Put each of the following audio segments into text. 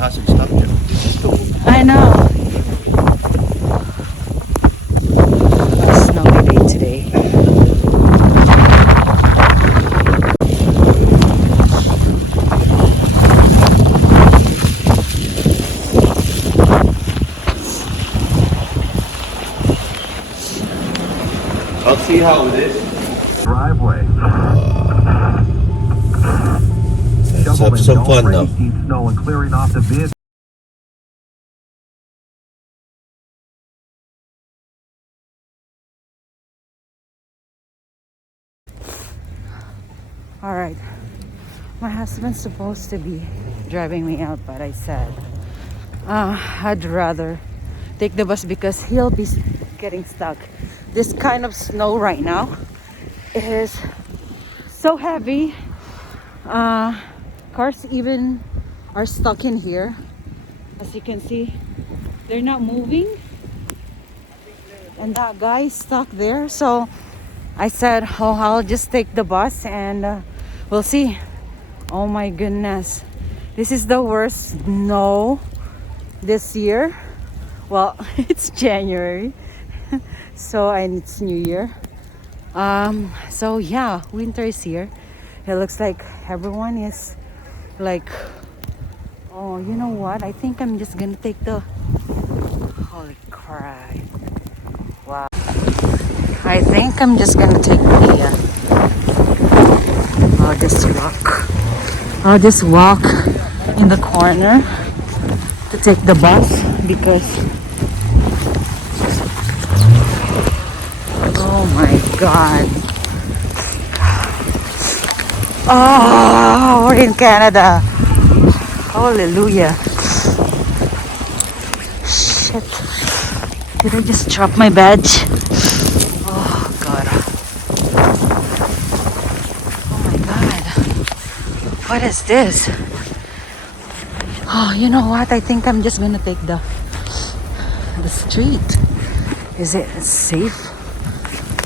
hasn't stopped yet. It's just still moving. I know. A snowy day today. I'll see how it is. Driveway. Let's have some fun now. Snow and clearing off the vehicle. All right. My husband's supposed to be driving me out, but I said I'd rather take the bus because he'll be getting stuck. This kind of snow right now, it is so heavy. Cars even are stuck in here. As you can see, they're not moving. And that guy is stuck there. So I said, oh, I'll just take the bus and we'll see. Oh my goodness. This is the worst snow this year. Well, it's January. So, and it's New Year. So yeah, winter is here. It looks like everyone is like, oh, you know what? I think I'm just gonna take the, holy crap. Wow. I think I'm just gonna take the, I'll just walk in the corner to take the bus because, oh my God. Oh, we're in Canada. Hallelujah. Shit. Did I just drop my badge? Oh God. Oh my God. What is this? Oh, you know what? I think I'm just gonna take the street. Is it safe?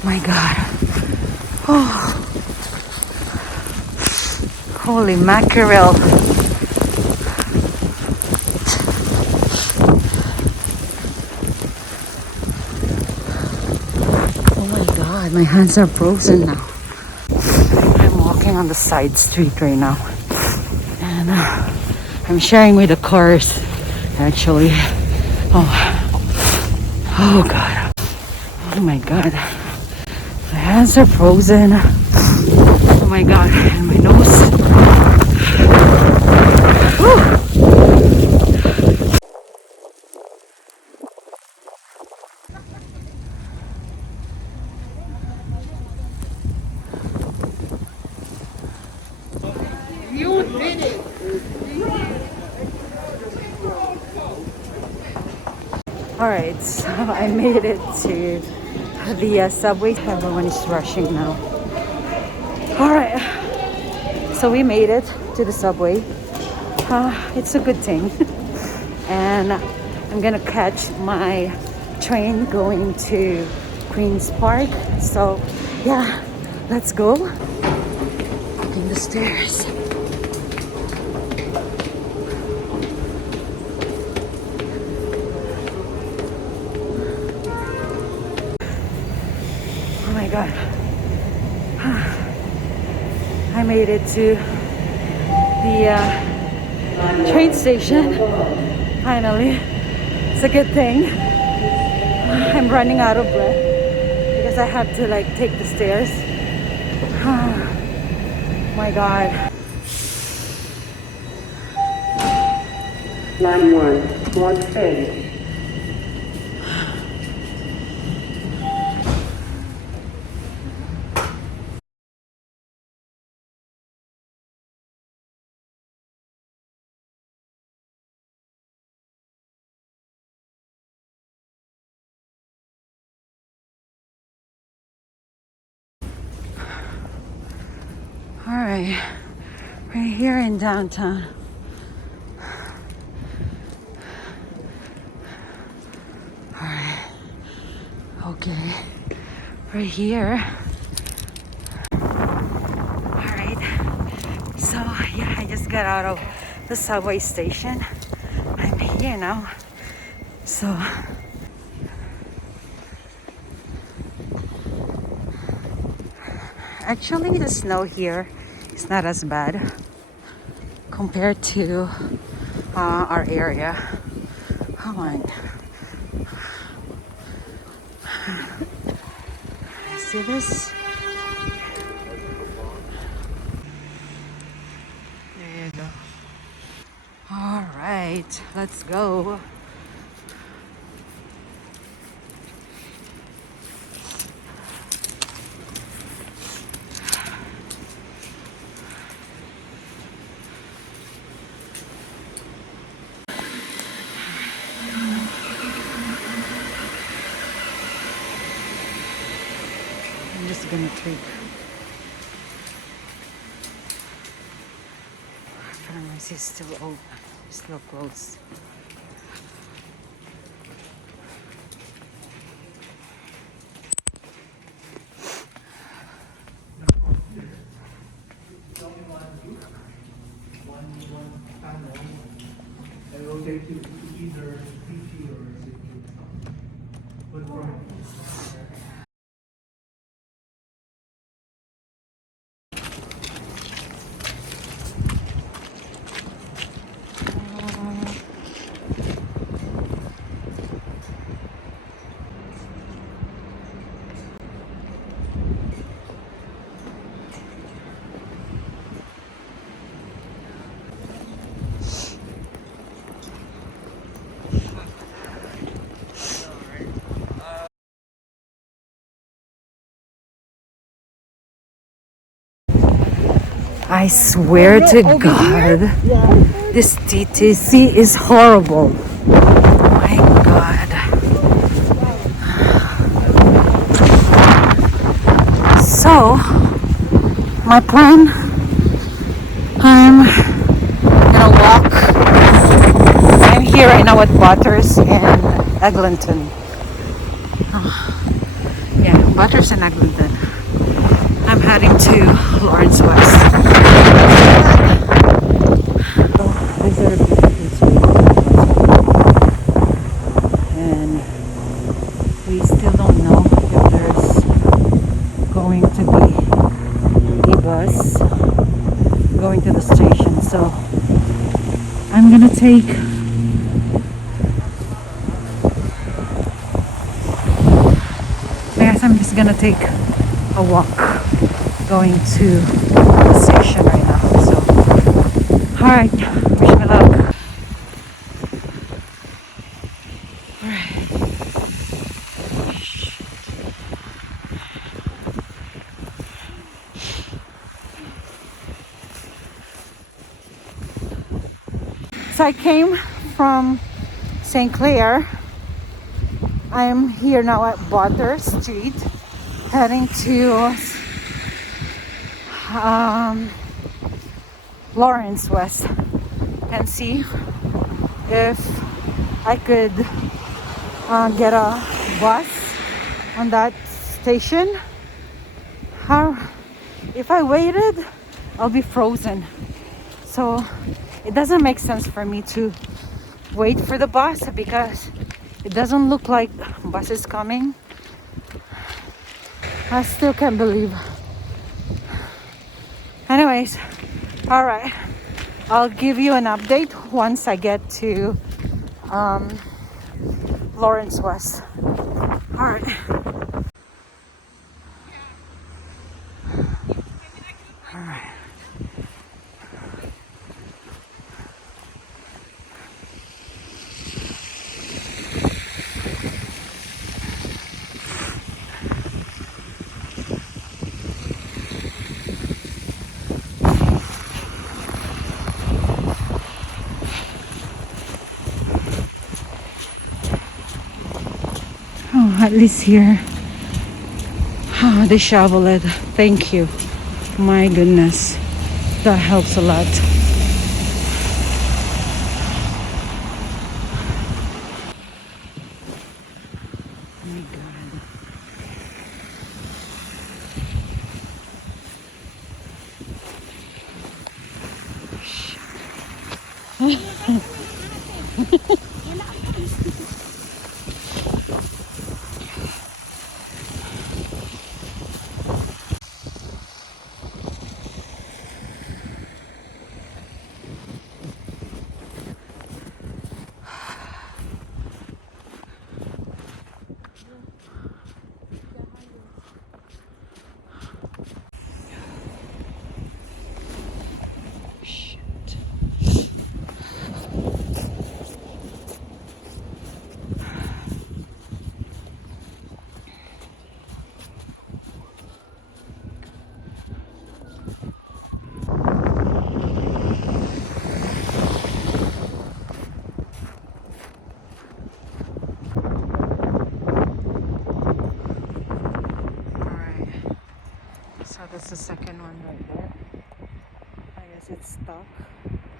My God. Oh. Holy mackerel. Oh my God, my hands are frozen now. I'm walking on the side street right now. And I'm sharing with the cars, actually. Oh God. Oh my God. My hands are frozen. Oh my God, and my nose. Whew. Alright, so I made it to the subway. Everyone is rushing now. Alright, so we made it to the subway. It's a good thing. And I'm gonna catch my train going to Queen's Park. So yeah, let's go. Walking the stairs. Oh my God. I made it to the train station. Finally. It's a good thing. I'm running out of breath because I have to like take the stairs. My God. Line 1, Ward 10. All right, right here in downtown. All right, okay, right here. All right, so yeah, I just got out of the subway station you know. So actually the snow here is not as bad compared to our area. Come on. See this? There you go. All right, let's go. I'm just gonna take pharmacy is still open, still closed. And we'll take you to either PT or CT. But from I swear to God, this TTC is horrible. My God. So, my plan, I'm gonna walk. I'm here right now at Butters and Eglinton. Yeah, Butters and Eglinton. I'm heading to Lawrence West. These are the and we still don't know if there's going to be a bus going to the station. So I'm gonna take I guess I'm just gonna take a walk going to the station right now. So alright, wish me luck. So I came from St. Clair. I'm here now at Butter Street, heading to Lawrence West, and see if I could get a bus on that station. If I waited, I'll be frozen. So it doesn't make sense for me to wait for the bus because it doesn't look like bus is coming. I still can't believe. Anyways, all right. I'll give you an update once I get to Lawrence West. All right. All right. Oh, at least here. Oh, they shovel it. Thank you. My goodness. That helps a lot. My God. because it's stuck.